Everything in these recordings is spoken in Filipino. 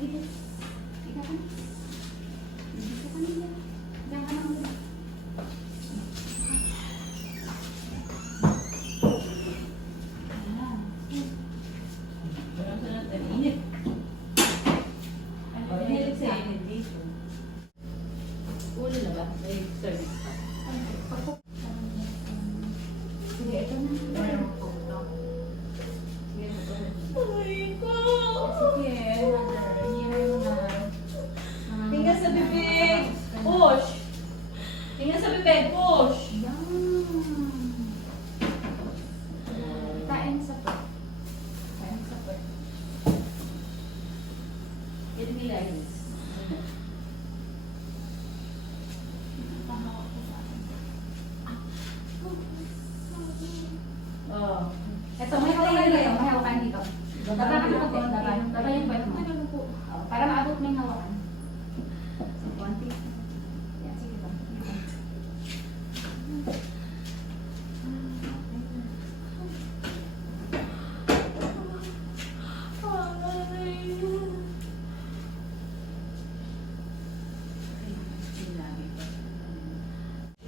Dikit-dikit. Ikaw ka na. Dito ka na yan. Diyan ka na muna. Ulo na ba? May service pa. Sige, ito na. Mayroon po ito. Ay ko! Sige, mother. Hiray mo na. Tingnan sa bibig! Push! Tingnan sa bibig! Push! Yan. Kain sa pot. Kain sa pot. Get me like this. Pahawak ko sa akin. Oh. Ito, may hawakan dito. May hawakan dito. Baba ka na konti. Baba yung puwet mo. Oh, para maabot mo yung hawakan. So, konti. Yan, sige ba?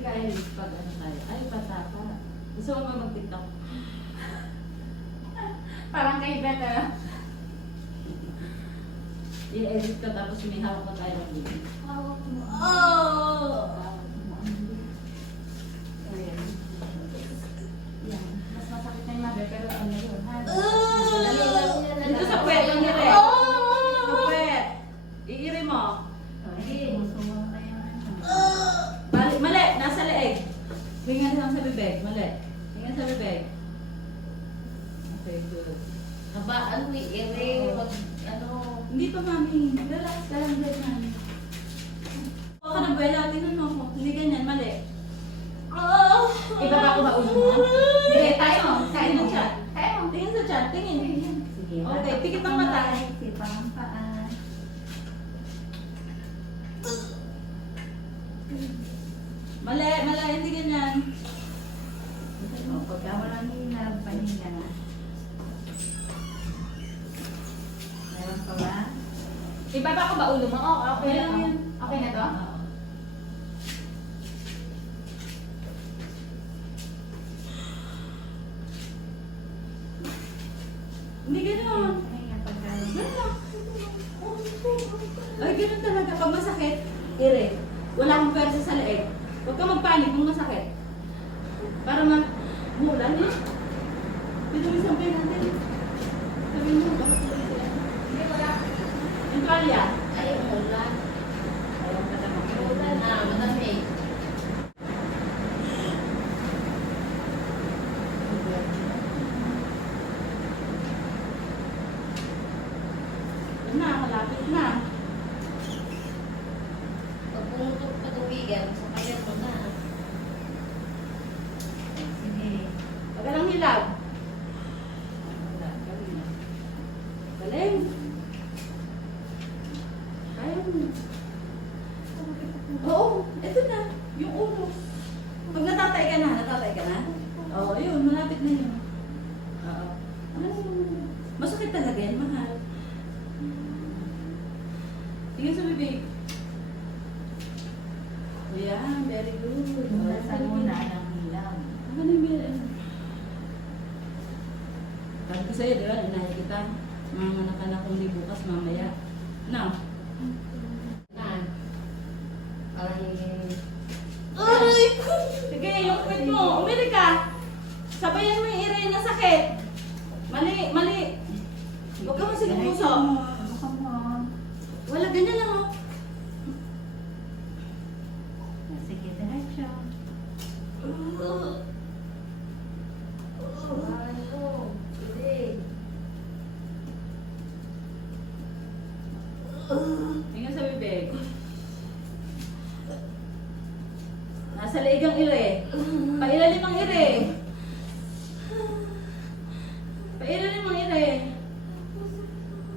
Kaya pag ano tayo, ay patapa. Gusto mo ba mag-tiktok? Parang kay Beth, I-edit ka tapos may hawak na tayo ng video. hawak mo. Oh! Ayan. Yan. Mas masakit na yung mother, pero ano yun, ha? Dito sa puwet, ang ire. Sa puwet. Iire mo. Ay, sumusunod na yan. Balik, mali, nasa leeg. Tingnan lang sa bibig, mali. Tingnan sa bibig. Okay, good. Habaan mo ire, wag ano. Hindi pa, mami. Relax ka lang, ganyan. Huwag ka ng buwela, tingnan mo ako. Hindi ganyan, mali. Ibaba ko ba ulo mo? Sige, tayo mo. Kain mo. Tingnan siya. Tayo mo. Tingin sa chat, tingin. Sige. Okay, pikit ang mata. Sipang ang paa. Mali, mali, hindi ganyan. Pagka walang hinarap pa niya na. Meron pa ba? Ibaba ko ba ulo mo? Oo, okay na to. Okay na to? Oo. Hindi ganyan. Ay, pagka... Ganun lang. Ay, ganun talaga. Pag masakit, ire. Wala akong pwersa sa leeg. Huwag ka magpanik kung masakit. Para mulan eh. Dito may sampay natin. Sabihin mo, bakit tuloy sila? Hindi, wala. Yung tuwalya. Ay, ulan. Ayaw ka naman. Ulan na, malamig. Yun na, malapit na. Pag pumutok ka tuwigan, sakayan mo na. Sige. Huwag ka lang hilag. Galing. Kaya mo. Oo, ito na. Yung ulo. Pag natatay ka na? Oo, yun, malapit na yun. Oo. Masakit talaga yan, mahal. Tingnan sa bibig. Ayan, very good. Saan muna ng hilaw? Ano yung meron? Sabi ko sa'yo, di ba? Inaya kita. Mga anak-anak kong di bukas mamaya. Na? Na. Parang Aray ko! Sige, yung kwit mo. Umili ka. Sabayan mo yung ire na sakit. Mali, mali. Huwag ka masigumuso. Subukan mo. Wala, ganyan lang oh. Sige, diretso. Parang ko. Ire. Tingnan sa bibig. Nasa leeg ang ire. Pailalim ang ire. Pailalim ang ire.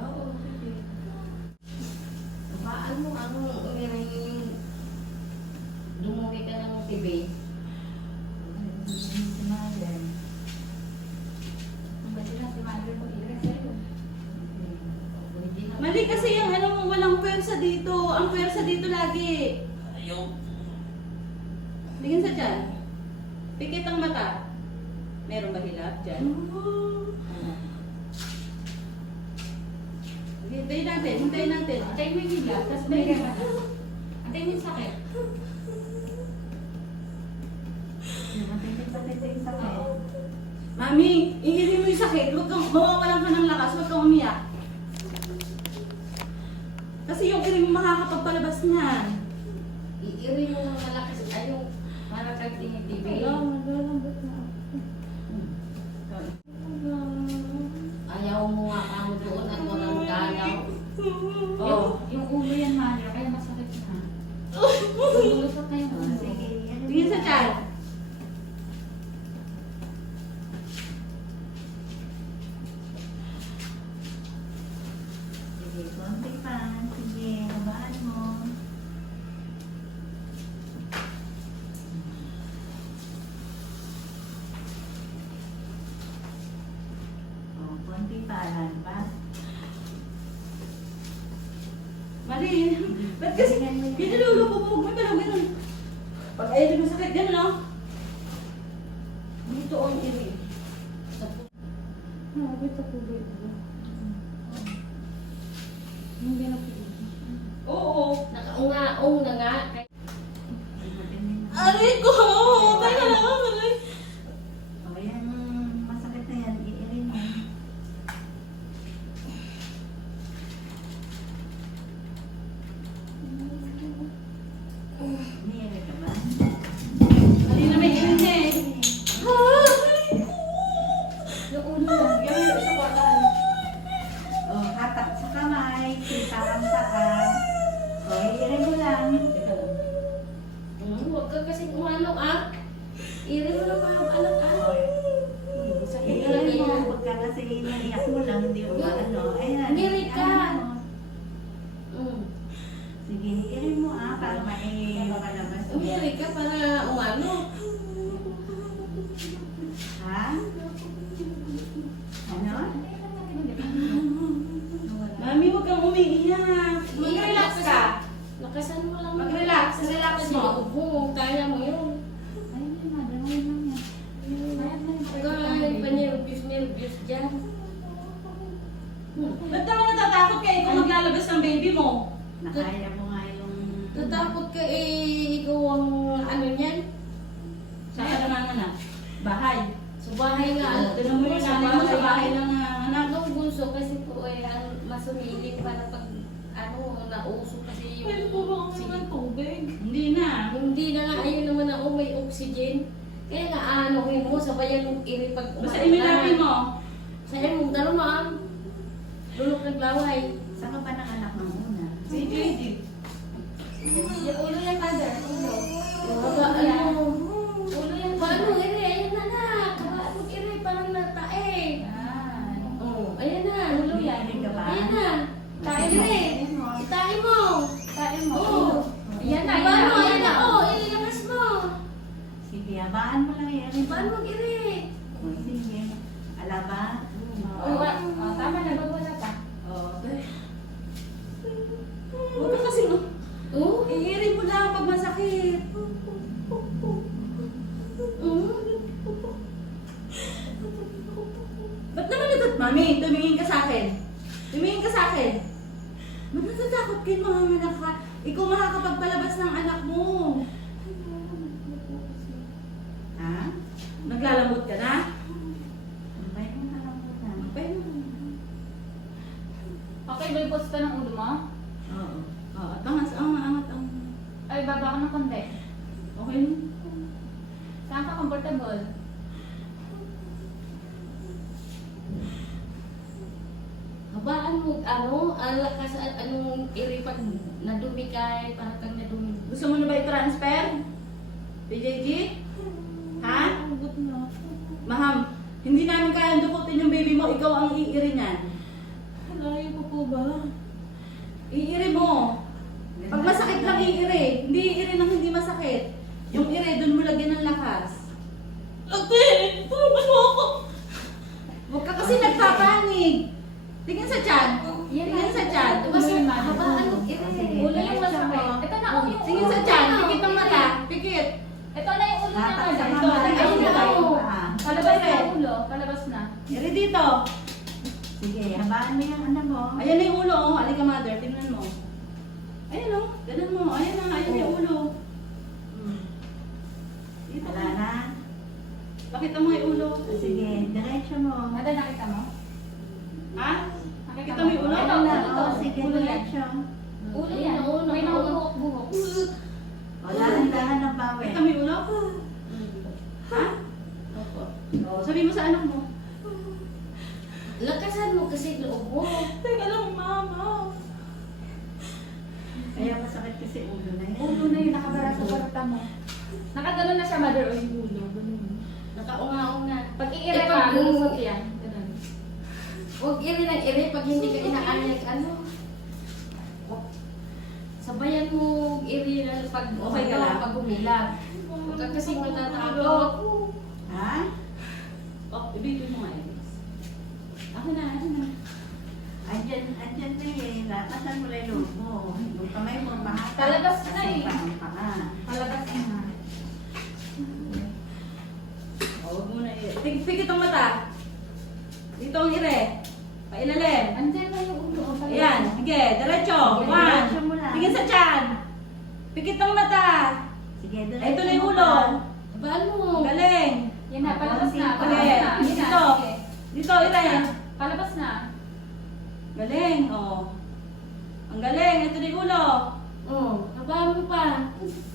Oo, sige. Habaan mo ano, umiring dumugi ka ng TV. Si mother. Ang ba sila si mother mo ire sa'yo? Hindi na. Mali kasi yung ano pwersa dito. Ang pwersa dito lagi. Tingin sa tiyan. Pikit ang mata. Meron ba hilap dyan? Hintayin natin, hintayin natin. Antayin mo yung hila, tapos may gana. Antayin mo yung sakit. Antayin yung sakit. Mami, iirin mo yung sakit. Huwag kang, mawawalan ka ng lakas. Huwag kang umiyak. Kasi yung irin mo makakapagpalabas niyan. Iiri mo ng malakas. Ayaw, para kang tinitibig. Ayaw mo nga kamo doon at walang dalaw. Yung ulo yan, Maria, kaya masakit na. Lulusot na yung ulo. Tingin sa tiyan. Sige, konti pa. Sige, habaan mo. Oh, konti pa. Alam pa. Mali, ba't kasi pinalulupupog mo pero ganun. Pag ayaw mo sakit, ganun no? Dito o yung iri. Oo. Nakaungaong na nga. Aray ko! Tayo na lang ako. O, yan. Masakit na yan. Iirin mo. Umiirin ka ba? Mali na may iri niya eh. Yung ulo lang. Gawin ko sa kwartahan. O, hatak sa kamay. Kita ang paa. O, iirin mo lang. Teka lang. Huwag ka kasing umano ah. Iiri mo lang parang anak ah. Sakit talaga Iirin mo. yan. Huwag ka kasi naiyak mo lang. Hindi mo ano. Ayan. Umiirit ka. Ano mo. Sige, iirin mo para maipalabas mo. Umiirit ka para umano. Ha? Ano? Mami, huwag kang umiiyak. Mag-relax ka. Lakasan mo lang. Mag-relax. Relax mo. Kung kaya mo yun. Ayun yun, Maria. Ayun lang yan. Ayun lang yung Kaya pa-nervous dyan. Ba't naman natatakot ka ikaw maglalabas ng baby mo? Nakaya mo nga yung... Tatakot ka ikaw ang ano niyan. Saan ka naman anak? Bahay. Sa bahay nga. Tinan mo yung nanay mo sa bahay lang na anak. Anong bunso kasi po ay mas humiling para pag nauso kasi yung tubig? Hindi na. hindi na nga ayun naman na may oxygen. Kaya nga anuhin mo, sabayan mong iri pag Basta iminapin mo. Sayan mong dalo ma'am. Lulok naglaway. Saan ka pa ng anak ng una? Si JD. Yung ulo yan, mother. Ulo. Baka ano. Ulo yan. Paano iri? Ayan na na. Kaya mo iri parang natae. Yan. Oh, ayan na. Ulo yan. Iirin ka ba? Ayan na. Tain mo. Itain mo. Tain mo. Oo. Ayan na. Paano? Ayan Ayan na. na. Oh, ililakas mo. Sige, habaan mo lang iirin mo. Paano mag-iri? O, sige. Alaba? Oh, tama na. Bagwala pa. Oh, huwag ka kasi no. Oh? Iirin mo lang pag masakit. Ba't naman natat, mami? Tumingin ka sa akin. Tumingin ka sa akin. Ba't natatakot kayo mga anak ka? Ikaw makakapagpalabas ng anak mo. Ha? Naglalamot ka na? Abay mo na lang muna. Pwede mo. Okay ba yung posta ng ulo mo? Oo. Oo, angat, angat. Ay, baba ka ng konti. Okay. Saan ka comfortable? Habaan mo, alakas, anong iri pag nadumi ka, parang kang nadumi. Gusto mo na ba i-transfer? PJG? Ha? Maham, hindi namin kayang dukutin yung baby mo. Ikaw ang iiri niyan. Layo ko po ba? Iiri mo. Pag masakit lang iiri. Hindi iiri nang hindi masakit. Yung iri, doon mo lagyan ng lakas. Ate! Tulungan mo ako! Huwag ka kasi nagpapanig. Tingin sa tiyan. Yan Tingin sa tiyan. Basta habaan mo Iri, Sige, ulo yung diretso masakit. mo. Ito na, oh, yung Tingin ulo sa niya. tiyan, pikit ang mata. Pikit. Ito na yung ulo niya. Hatak sa Ito, kamay. ito, ito. Yung paa. Palabas na yung ulo. Palabas na. Iri dito. Sige, habaan mo yung ano mo. Ayan na yung ulo, oh. Alika mother, tingnan mo. Ayan oh, ganun mo. Ayan na, ayan yung ulo. Dito. Wala na. Pakita mo yung ulo. Sige, diretso mo. Mada, nakita mo? Ha? Nakita Kita mo yung ulo? Ito, Wala na. ulo to. Oh, sige, Ulo yan. diretso. Ulo yan. Ulo, May ulo. nabuhok-buhok. Wala, handahan ng bawi. Kita mo yung ulo? Ha? Opo. Oo, sabi mo sa anak mo. Lakasan mo kasi loob mo. Teka lang, mama. Kaya masakit kasi ulo na yan. Ulo na yun, nakabara sa barata mo. Nakagano na siya, mother, o yung ulo. Ganun. Nakaunga-unga. Pag iire Eh, ka, pag- lusot yan. Ganun. Huwag iri ng iri pag hindi ka inaanyak ano. Sabayan mo iri na pag Okay ka lang? pag umilag. Huwag ka kasing natatakot. Ha? Oh, ibigay mo nga, Elis. Ako na, ako na. Andyan na eh. Lakasan mo lang yung loob mo. Yung kamay mo, mahatak. Talabas na Kasi eh. parang paa. Palabas na. Oh, huwag mo na iri. Pikit ang mata. Dito ang iri. Pailalim. Andyan na yung ulo. Palabas Ayan, na. sige, diretso. Sige, One. diretso mo lang. Tingin sa tiyan. Pikit ang mata. Sige, diretso Ito na yung mo ulo. pa. Baan mo? Galing. Yan na, palabas na. Okay. Palabas na. Yan na, Dito. sige. Dito, iri. Palabas na. Galing, oh. Ang galing, ito na yung ulo. Oh, habaan mo pa.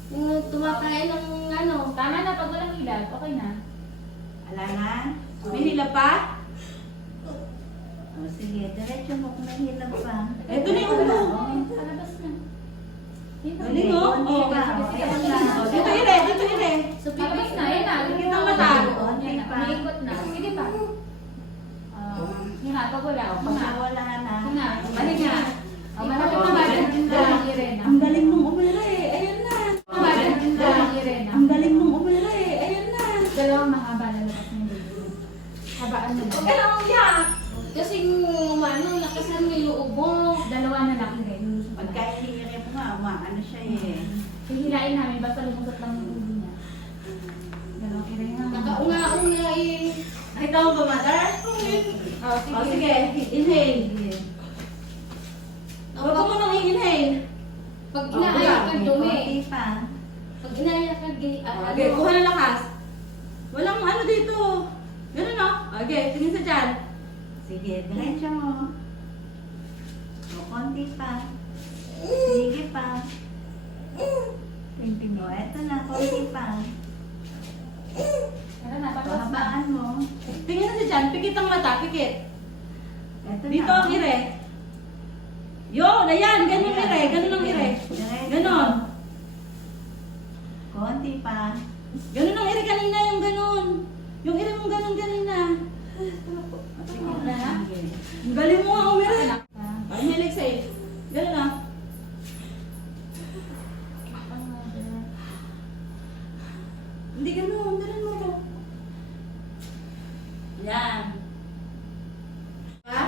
Yung tumakain ng ano. Tama na, pag walang ilag, okay na. Wala na? May hilap pa? O sige, diretso mo kung nahilap pa. Ito na yung ulo. Palabas na. Dito. Galing, oh. Konti Oh. pa. O, ayan na. Oh, dito iri, dito iri. So, Palabas na, yan na. Pikit ang mata. Yan na, umiikot na. Sige pa. Yun na, pag wala. O, Yun pag na. nawala na. Yun na, balik na. Malapit na ba? Dalawang Irene. Ang galing mong umulari. Ayan na. Dalawang Irene. Ang galing mong umulari. Ayan na. Dalawang mahaba na labas ng dulo. Habaan na Huwag lang. ka lang umiyak. kasi ano, lakasan mo yung loob mo. Dalawa na lang Irene. Pagka hihiri mo nga, umaano siya eh. Hihilain namin, basta lumusot lang yung ulo niya. Dalawang Irene na. Nakaunga-unga eh. Nakita mo ba, mother? Oh, O, sige. Inhale. Huwag mo nang i-inhale. Pag Oh, inaayak ka, May dumi. konti pa. Pag inaayak ka, Okay, kuha ng lakas. Walang ano dito. Ganun, no? Okay, tingin sa tiyan. Sige, diretso mo. O, konti pa. Sige pa. O, eto na, konti pa. Meron na, O, palabas na. habaan mo. Tingin na sa tiyan. Pikit ang mata. Pikit. Eto Dito na. ang ire. Yun, ayan. Ganun ire. Ganun ang ire. Diretso. Ganon. Konti pa. Ganun ang ire kanina. Yung ganun. Yung ire mong ganun kanina. Sige Wala na? Sige. Ang galing mo ang Okay umire. na. Ay, may leg save. Ganun na. Hindi ganun. Ganun mo. Yan. Ha?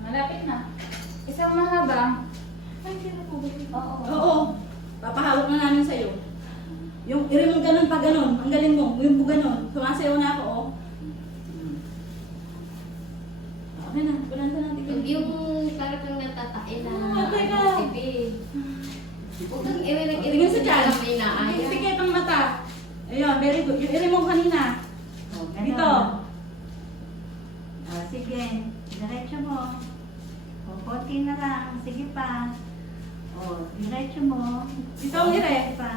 Malapit na. Isang mahaba. Ay, hindi na po. Oo. Oo. Papahawak na namin sa'yo. Yung ire mong ganun pa ganun. Ang galing mo. Yung po ganun. Sumasayaw na ako, oh. Okay na. Bulanda natin. Yung parang kang natatain na Ah, teka. sipi. Huwag kang iri ng iri. Tingin sa tiyan. May inaaya. Pikit ang mata. Ayun, very good. Yung ire mo kanina. O, ganon. Dito. O, sige. Diretso mo. O, konti na lang. Sige pa. O, diretso mo. Dito ang ire. Konti pa.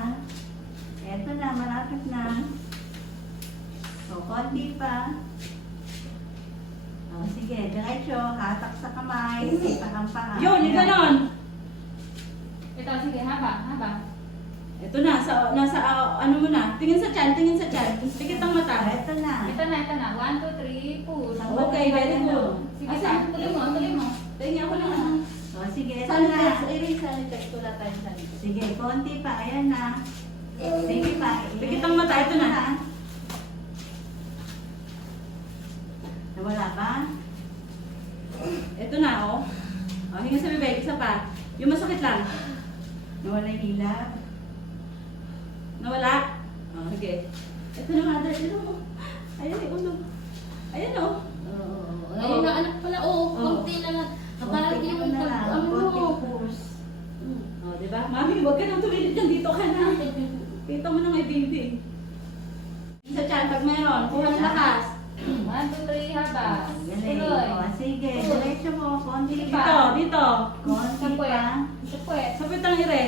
Eto na, malapit na. O, konti pa. O, sige. Diretso. Hatak sa kamay. Sipa ang paa. Yun, yung ganon. Ito, sige, haba, haba. Ito na, nasa ano mo na. Tingin sa tiyan, tingin sa tiyan. Pikit ang mata. Eto na. Ito na. 1, 2, 3, push. Okay, very good. Sige, saan? Tuloy mo. Tingin ako lang. O, sige. Eto Sanitize, na. ire, sanitize. Wala tayong sanitize. Sige, konti pa. Ayan na. Sige pa. Pikit ang mata, ito na. Nawala ba? Ito na, oh. Oh, hinga sa bibig, isa pa. Yung masakit lang. Nawala yung hilap. Nawala? Oh, sige. Ito na mother, ito mo. Ayan yung ulo. Ayan o. Ayun na anak pala, Oo. konti na lang. Kapag Konti yung na lang, ano konti mo. push. Oh, diba? Mami, huwag ka nang tumilid dyan. Dito ka na. Kita mo na may baby. Sa tiyan, pag meron, kuha ng lakas. 1, 2, 3, habas. Galing. Tuloy. O, sige, diretso mo. Konti Sige pa. Dito, dito. Konti Sa puwet. pa. Sa puwet. Sapit ang ire.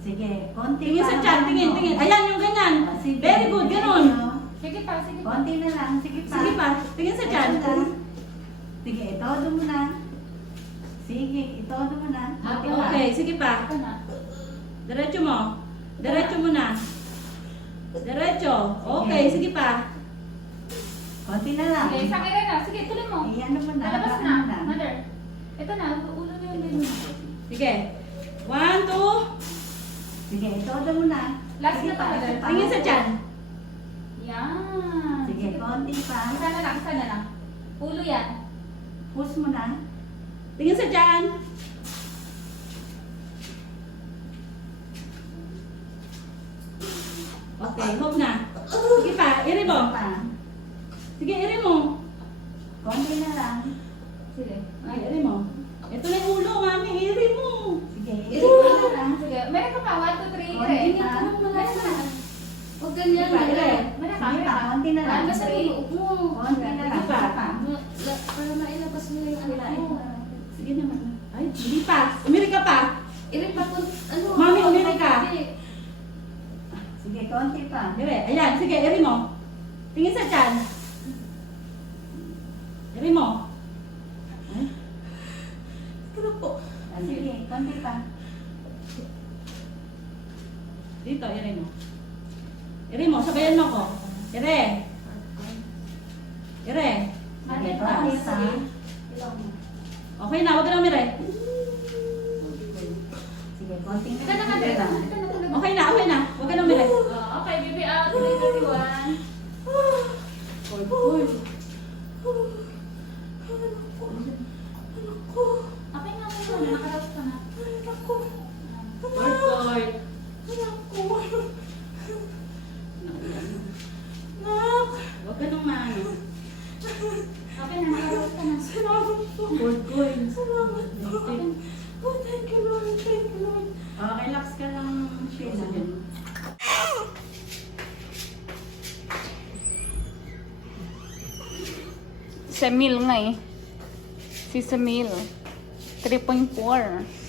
Sige, konti Tingin pa. sa tiyan, tingin, tingin. Ayan, yung ganyan. O, sige. Very good, ganun. Sige pa, sige pa. Konti na lang. Sige pa. Sige pa, tingin sa tiyan. Ito na. Sige, itodo mo na. Sige, itodo mo na. Konti pa. Okay, sige pa. Ito na. Diretso mo. Diretso mo na. Diretso. Okay, sige pa. Konti na lang. Okay, sa akin na. Sige, tuloy mo. Iyan mo na. Lalabas hawakan mo na. Mother. Ito na, ulo mo yung baby mo. Sige. 1, 2. Sige, itodo mo na. Last Sige na to, pa, mother. isa pa. Tingin sa tiyan. Yan. Sige, konti pa. Isa na lang, isa na lang. Ulo yan. Push mo na. Tingin sa tiyan. Okay, hope na. Sige pa, iri mo. Pa. Sige, iri mo. Konti na lang. Sige. Ay, iri mo. Ito na yung ulo, mami. Iri mo. Sige, ito na lang. Sige. Meron ka pa, 1, 2, 3. Konti Ire. pa. Meron na. Huwag ganyan. Sige pa, ire. Meron ka, Sige meron pa, ka. konti na lang. Ano sa ulo mo? Konti na lang. Sige pa. Isa pa. Para mailabas mo yung anak mo. Sige naman. Ay, hindi pa. Umiri ka pa. Iri pa kung ano. Mami, umiri ka. Sige, konti pa. Iri. Ayan, sige, iri mo. Tingin sa tiyan. Iri mo. Ay. Ano po? Sige, konti pa. Dito, iri mo. Iri mo, sabayan mo ko. Iri. Iri. Sige, konti pa. Okay na, huwag ka na umiri. Sige, konti Ito na, mother. Sige lang. Ito na, tuloy mo. Okay na, huwag ka na umiri. Okay, baby out. 3, 31. Okay nga mo na, nakaraos ka na. Lord. Huwag ka nang maano. Okay na, nakaraos ka na. Lord coins. Relax ka lang, Sheila. Sa meal nga eh. Si Samil. 3.4.